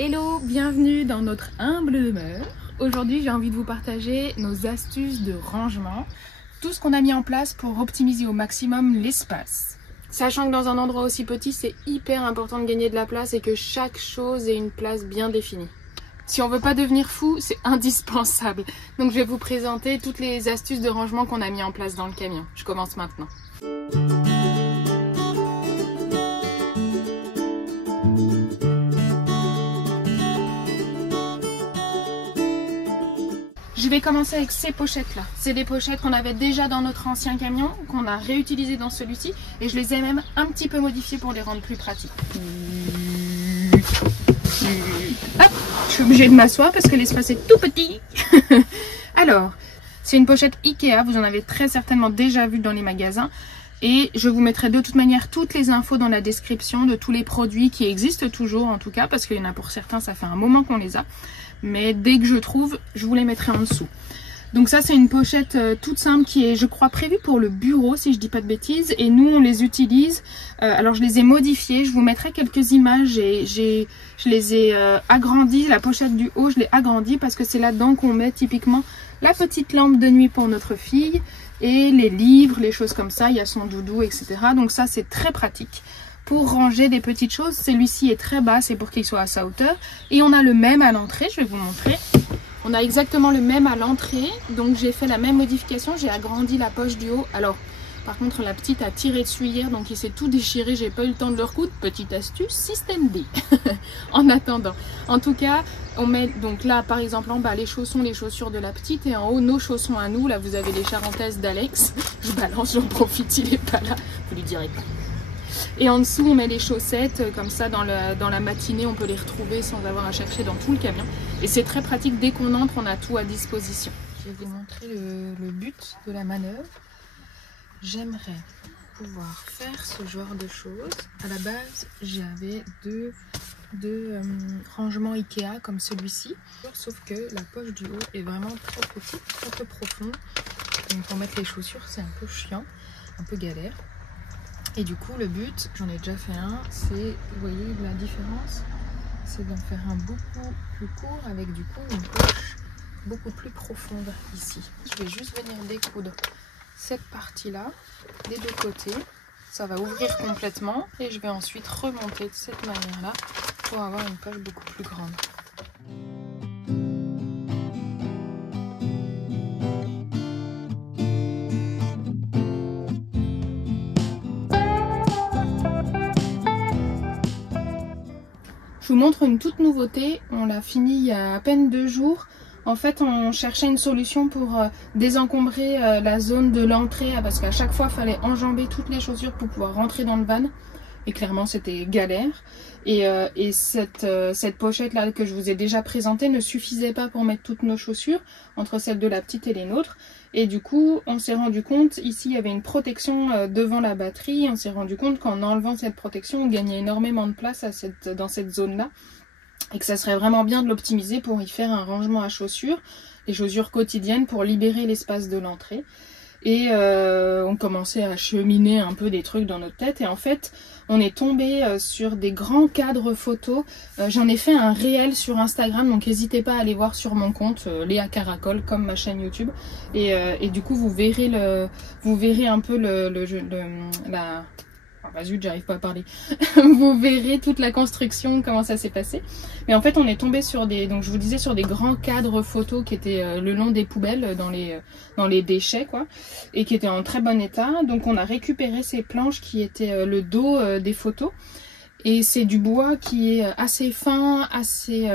Hello, bienvenue dans notre humble demeure. Aujourd'hui, j'ai envie de vous partager nos astuces de rangement, tout ce qu'on a mis en place pour optimiser au maximum l'espace. Sachant que dans un endroit aussi petit, c'est hyper important de gagner de la place et que chaque chose ait une place bien définie. Si on veut pas devenir fou, c'est indispensable. Donc je vais vous présenter toutes les astuces de rangement qu'on a mis en place dans le camion. Je commence maintenant. Je vais commencer avec ces pochettes là. C'est des pochettes qu'on avait déjà dans notre ancien camion, qu'on a réutilisées dans celui-ci et je les ai même un petit peu modifiées pour les rendre plus pratiques. Hop, je suis obligée de m'asseoir parce que l'espace est tout petit. Alors, c'est une pochette Ikea, vous en avez très certainement déjà vu dans les magasins. Et je vous mettrai de toute manière toutes les infos dans la description de tous les produits qui existent toujours en tout cas, parce qu'il y en a pour certains, ça fait un moment qu'on les a. Mais dès que je trouve, je vous les mettrai en dessous. Donc ça, c'est une pochette toute simple qui est, je crois, prévue pour le bureau, si je dis pas de bêtises. Et nous, on les utilise. Alors, je les ai modifiées. Je vous mettrai quelques images. Je les ai agrandies. La pochette du haut, je l'ai agrandie parce que c'est là-dedans qu'on met typiquement la petite lampe de nuit pour notre fille et les livres, les choses comme ça. Il y a son doudou, etc. Donc ça, c'est très pratique. Pour ranger des petites choses, celui-ci est très bas, c'est pour qu'il soit à sa hauteur. Et on a le même à l'entrée, je vais vous montrer. On a exactement le même à l'entrée, donc j'ai fait la même modification, j'ai agrandi la poche du haut. Alors, par contre, la petite a tiré dessus hier, donc il s'est tout déchiré, j'ai pas eu le temps de le recoudre. Petite astuce, système D. En attendant. En tout cas, on met donc là, par exemple, en bas, les chaussons, les chaussures de la petite, et en haut, nos chaussons à nous. Là, vous avez les charentaises d'Alex. Je balance, j'en profite, il est pas là. Vous lui direz pas. Et en dessous, on met les chaussettes, comme ça, dans la matinée, on peut les retrouver sans avoir à chercher dans tout le camion. Et c'est très pratique, dès qu'on entre, on a tout à disposition. Je vais vous montrer le but de la manœuvre. J'aimerais pouvoir faire ce genre de choses. À la base, j'avais deux rangements Ikea comme celui-ci. Sauf que la poche du haut est vraiment trop petite, très peu profonde. Donc pour mettre les chaussures, c'est un peu chiant, un peu galère. Et du coup, le but, j'en ai déjà fait un, c'est, vous voyez la différence, c'est d'en faire un beaucoup plus court avec du coup une poche beaucoup plus profonde ici. Je vais juste venir découdre cette partie-là des deux côtés. Ça va ouvrir complètement et je vais ensuite remonter de cette manière-là pour avoir une poche beaucoup plus grande. Je vous montre une toute nouveauté, on l'a fini il y a à peine 2 jours. En fait, on cherchait une solution pour désencombrer la zone de l'entrée parce qu'à chaque fois, il fallait enjamber toutes les chaussures pour pouvoir rentrer dans le van. Et clairement, c'était galère. Et cette pochette-là que je vous ai déjà présentée ne suffisait pas pour mettre toutes nos chaussures entre celles de la petite et les nôtres. Et du coup, on s'est rendu compte, ici, il y avait une protection devant la batterie. On s'est rendu compte qu'en enlevant cette protection, on gagnait énormément de place dans cette zone-là. Et que ça serait vraiment bien de l'optimiser pour y faire un rangement à chaussures, les chaussures quotidiennes pour libérer l'espace de l'entrée. Et on commençait à cheminer un peu des trucs dans notre tête et en fait on est tombé sur des grands cadres photos. J'en ai fait un réel sur Instagram, donc n'hésitez pas à aller voir sur mon compte Léa Caracol comme ma chaîne YouTube et du coup vous verrez un peu la... Ah, zut, j'arrive pas à parler. Vous verrez toute la construction, comment ça s'est passé. Mais en fait, on est tombé sur donc je vous disais, sur des grands cadres photos qui étaient le long des poubelles, dans les déchets, quoi, et qui étaient en très bon état. Donc, on a récupéré ces planches qui étaient le dos des photos. Et c'est du bois qui est assez fin, assez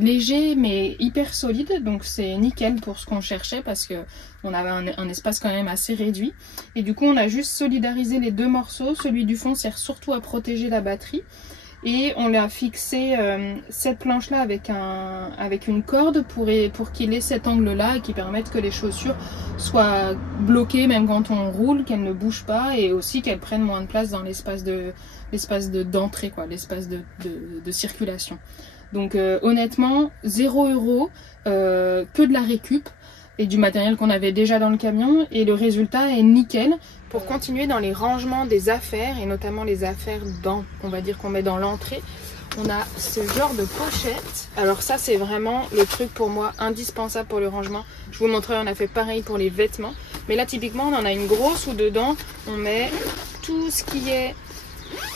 léger, mais hyper solide. Donc c'est nickel pour ce qu'on cherchait parce que on avait un espace quand même assez réduit. Et du coup, on a juste solidarisé les deux morceaux. Celui du fond sert surtout à protéger la batterie. Et on l'a fixé cette planche-là avec une corde pour qu'il ait cet angle-là et qui permette que les chaussures soient bloquées même quand on roule, qu'elles ne bougent pas et aussi qu'elles prennent moins de place dans l'espace d'entrée, quoi, l'espace de circulation. Donc honnêtement, 0 €, que de la récup et du matériel qu'on avait déjà dans le camion et le résultat est nickel. Pour continuer dans les rangements des affaires et notamment les affaires on va dire qu'on met dans l'entrée, on a ce genre de pochette. Alors ça, c'est vraiment le truc pour moi indispensable pour le rangement. Je vous montrerai, on a fait pareil pour les vêtements. Mais là, typiquement, on en a une grosse où dedans, on met tout ce qui est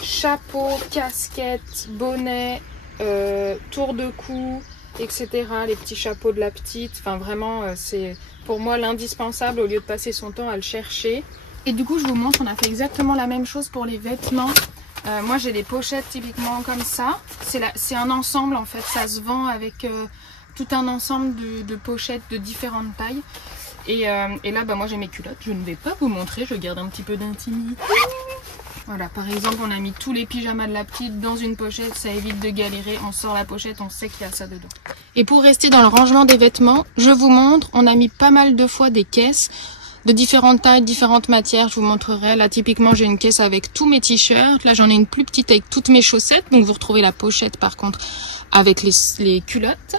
chapeau, casquette, bonnet, tour de cou, etc. Les petits chapeaux de la petite. Enfin, vraiment, c'est pour moi l'indispensable au lieu de passer son temps à le chercher. Et du coup, je vous montre, on a fait exactement la même chose pour les vêtements. Moi, j'ai des pochettes typiquement comme ça. C'est un ensemble en fait. Ça se vend avec tout un ensemble de pochettes de différentes tailles. Et là, bah, moi, j'ai mes culottes. Je ne vais pas vous montrer. Je garde un petit peu d'intimité. Voilà, par exemple, on a mis tous les pyjamas de la petite dans une pochette. Ça évite de galérer. On sort la pochette, on sait qu'il y a ça dedans. Et pour rester dans le rangement des vêtements, je vous montre, on a mis pas mal de fois des caisses de différentes tailles, différentes matières. Je vous montrerai. Là, typiquement, j'ai une caisse avec tous mes t-shirts. Là, j'en ai une plus petite avec toutes mes chaussettes. Donc, vous retrouvez la pochette, par contre, avec les culottes.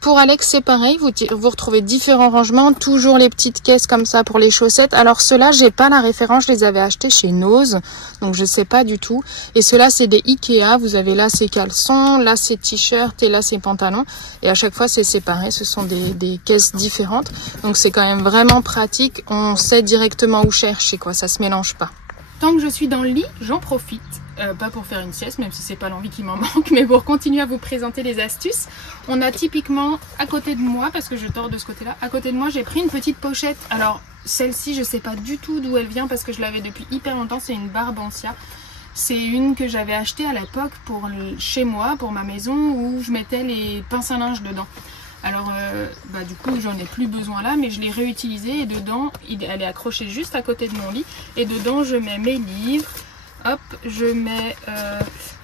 Pour Alex, c'est pareil. Vous retrouvez différents rangements. Toujours les petites caisses comme ça pour les chaussettes. Alors, ceux-là, j'ai pas la référence. Je les avais achetés chez Nose. Donc, je sais pas du tout. Et ceux-là, c'est des Ikea. Vous avez là ces caleçons, là ces t-shirts et là ces pantalons. Et à chaque fois, c'est séparé. Ce sont des caisses différentes. Donc, c'est quand même vraiment pratique. On sait directement où chercher, quoi. Ça se mélange pas. Tant que je suis dans le lit, j'en profite. Pas pour faire une sieste, même si c'est pas l'envie qui m'en manque, mais pour continuer à vous présenter les astuces. On a typiquement à côté de moi, parce que je dors de ce côté-là, à côté de moi, j'ai pris une petite pochette. Alors, celle-ci, je sais pas du tout d'où elle vient, parce que je l'avais depuis hyper longtemps. C'est une Barbancia. C'est une que j'avais achetée à l'époque pour chez moi, pour ma maison, où je mettais les pinces à linge dedans. Alors, bah, du coup, j'en ai plus besoin là, mais je l'ai réutilisée et dedans, elle est accrochée juste à côté de mon lit. Et dedans, je mets mes livres. Hop, je mets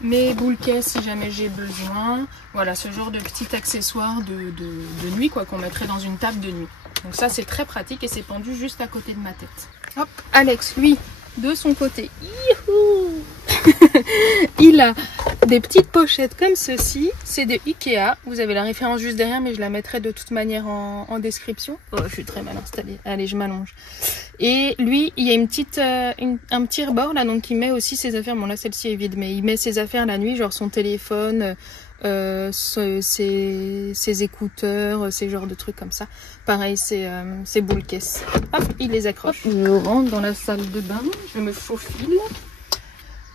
mes boules caisses si jamais j'ai besoin. Voilà, ce genre de petit accessoire de nuit, quoi, qu'on mettrait dans une table de nuit. Donc ça, c'est très pratique et c'est pendu juste à côté de ma tête. Hop, Alex, lui, de son côté, il a des petites pochettes comme ceci. C'est des Ikea. Vous avez la référence juste derrière, mais je la mettrai de toute manière en description. Oh, je suis très mal installée. Allez, je m'allonge. Et lui, il y a un petit rebord là, donc il met aussi ses affaires. Bon là, celle-ci est vide, mais il met ses affaires la nuit, genre son téléphone, ses écouteurs, ces genres de trucs comme ça. Pareil, c'est boules caisses. Hop, il les accroche. Hop, je rentre dans la salle de bain, je me faufile.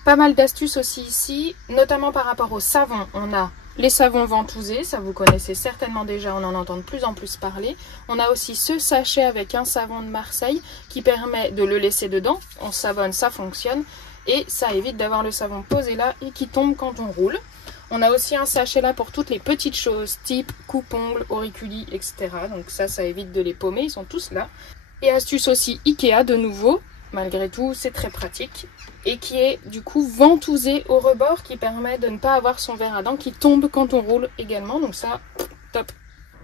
Pas mal d'astuces aussi ici, notamment par rapport au savon. On a les savons ventousés, ça vous connaissez certainement déjà, on en entend de plus en plus parler. On a aussi ce sachet avec un savon de Marseille qui permet de le laisser dedans. On savonne, ça fonctionne. Et ça évite d'avoir le savon posé là et qui tombe quand on roule. On a aussi un sachet là pour toutes les petites choses, type coupe-ongles, auriculis, etc. Donc ça évite de les paumer, ils sont tous là. Et astuce aussi Ikea de nouveau. Malgré tout, c'est très pratique. Et qui est du coup ventousé au rebord, qui permet de ne pas avoir son verre à dents qui tombe quand on roule également. Donc ça, top.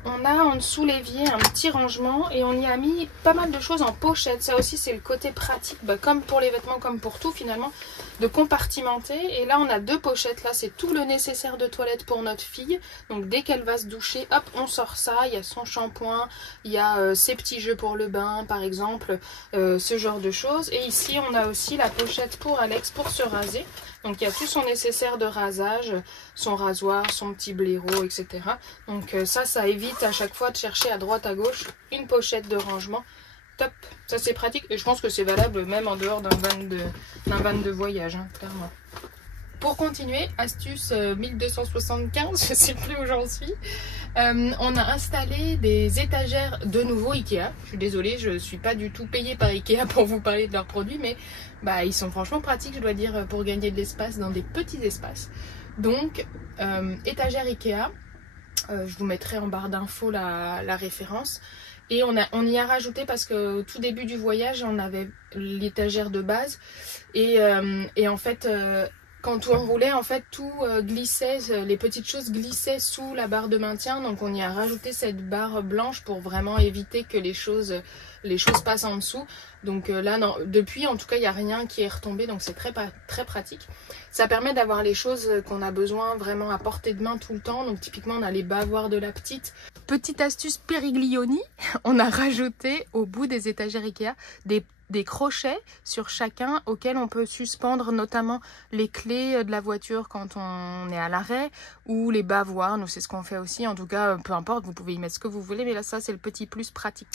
On a en dessous l'évier un petit rangement et on y a mis pas mal de choses en pochette. Ça aussi, c'est le côté pratique, bah, comme pour les vêtements, comme pour tout finalement, de compartimenter. Et là, on a deux pochettes. Là, c'est tout le nécessaire de toilette pour notre fille. Donc, dès qu'elle va se doucher, hop, on sort ça. Il y a son shampoing, il y a ses petits jeux pour le bain, par exemple, ce genre de choses. Et ici, on a aussi la pochette pour Alex pour se raser. Donc, il y a tout son nécessaire de rasage, son rasoir, son petit blaireau, etc. Donc, ça évite à chaque fois de chercher à droite à gauche une pochette de rangement. Top, ça c'est pratique et je pense que c'est valable même en dehors d'un van de voyage, hein, clairement. Pour continuer, astuce 1275, je sais plus où j'en suis. On a installé des étagères de nouveau Ikea. Je suis désolée, je suis pas du tout payée par Ikea pour vous parler de leurs produits, mais bah, ils sont franchement pratiques, je dois dire, pour gagner de l'espace dans des petits espaces. Donc, étagère Ikea. Je vous mettrai en barre d'infos la référence. Et on y a rajouté parce que au tout début du voyage, on avait l'étagère de base. Et en fait, quand on roulait, en fait, tout glissait, les petites choses glissaient sous la barre de maintien. Donc on y a rajouté cette barre blanche pour vraiment éviter que les choses passent en dessous. Donc là, non, depuis, en tout cas, il n'y a rien qui est retombé. Donc c'est très pratique. Ça permet d'avoir les choses qu'on a besoin vraiment à portée de main tout le temps. Donc typiquement, on a les bavoirs de la petite. Petite astuce Périglioni, on a rajouté au bout des étagères Ikea des des crochets sur chacun auxquels on peut suspendre notamment les clés de la voiture quand on est à l'arrêt ou les bavoirs. Nous, c'est ce qu'on fait aussi. En tout cas, peu importe, vous pouvez y mettre ce que vous voulez, mais là, ça, c'est le petit plus pratique.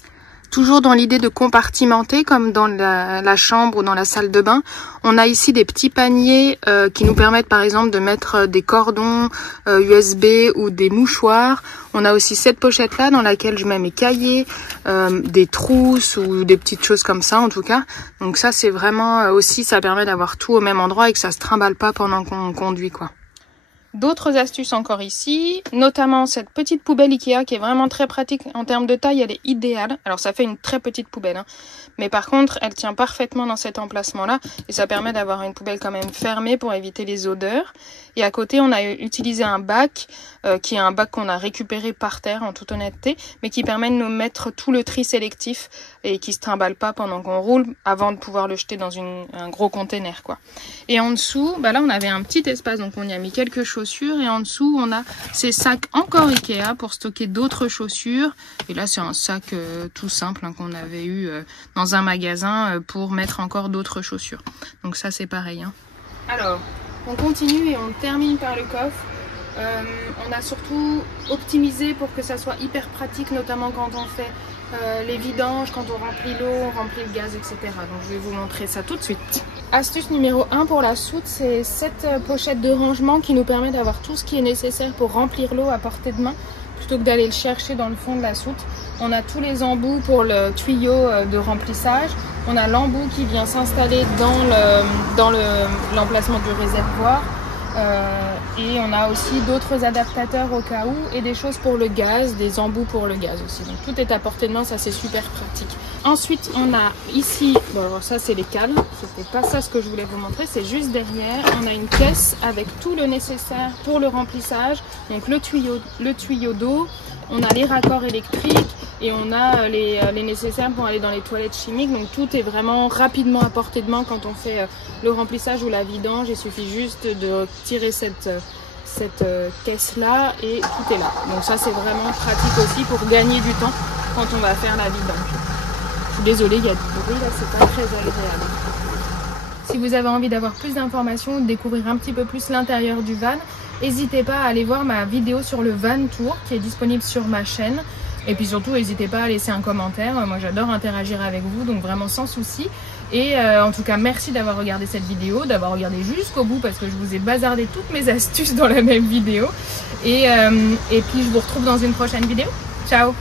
Toujours dans l'idée de compartimenter, comme dans la chambre ou dans la salle de bain, on a ici des petits paniers qui nous permettent par exemple de mettre des cordons USB ou des mouchoirs. On a aussi cette pochette là dans laquelle je mets mes cahiers, des trousses ou des petites choses comme ça en tout cas. Donc ça c'est vraiment aussi, ça permet d'avoir tout au même endroit et que ça se trimballe pas pendant qu'on conduit quoi. D'autres astuces encore ici, notamment cette petite poubelle Ikea qui est vraiment très pratique en termes de taille, elle est idéale. Alors ça fait une très petite poubelle, hein. Mais par contre elle tient parfaitement dans cet emplacement-là et ça permet d'avoir une poubelle quand même fermée pour éviter les odeurs. Et à côté on a utilisé un bac qui est un bac qu'on a récupéré par terre en toute honnêteté, mais qui permet de nous mettre tout le tri sélectif et qui se trimballe pas pendant qu'on roule avant de pouvoir le jeter dans un gros container quoi. Et en dessous, bah là on avait un petit espace donc on y a mis quelques chaussures et en dessous on a ces sacs encore Ikea pour stocker d'autres chaussures. Et là c'est un sac tout simple hein, qu'on avait eu dans un magasin pour mettre encore d'autres chaussures. Donc ça c'est pareil. Hein. Alors on continue et on termine par le coffre. On a surtout optimisé pour que ça soit hyper pratique, notamment quand on fait les vidanges, quand on remplit l'eau, on remplit le gaz, etc. Donc je vais vous montrer ça tout de suite. Astuce numéro 1 pour la soute, c'est cette pochette de rangement qui nous permet d'avoir tout ce qui est nécessaire pour remplir l'eau à portée de main, plutôt que d'aller le chercher dans le fond de la soute. On a tous les embouts pour le tuyau de remplissage. On a l'embout qui vient s'installer dans l'emplacement du réservoir. Et on a aussi d'autres adaptateurs au cas où et des choses pour le gaz, des embouts pour le gaz aussi. Donc tout est à portée de main, ça c'est super pratique. Ensuite on a ici, bon alors ça c'est les cales, c'était pas ça ce que je voulais vous montrer, c'est juste derrière, on a une caisse avec tout le nécessaire pour le remplissage. Donc le tuyau d'eau, on a les raccords électriques et on a les nécessaires pour aller dans les toilettes chimiques. Donc tout est vraiment rapidement à portée de main quand on fait le remplissage ou la vidange. Il suffit juste de tirer cette caisse là et tout est là. Donc ça c'est vraiment pratique aussi pour gagner du temps quand on va faire la vidange. Je suis désolée, il y a du bruit là, c'est pas très agréable. Si vous avez envie d'avoir plus d'informations ou de découvrir un petit peu plus l'intérieur du van, n'hésitez pas à aller voir ma vidéo sur le van tour qui est disponible sur ma chaîne. Et puis surtout, n'hésitez pas à laisser un commentaire. Moi, j'adore interagir avec vous, donc vraiment sans souci. Et en tout cas, merci d'avoir regardé cette vidéo, d'avoir regardé jusqu'au bout parce que je vous ai bazardé toutes mes astuces dans la même vidéo. Et puis, je vous retrouve dans une prochaine vidéo. Ciao!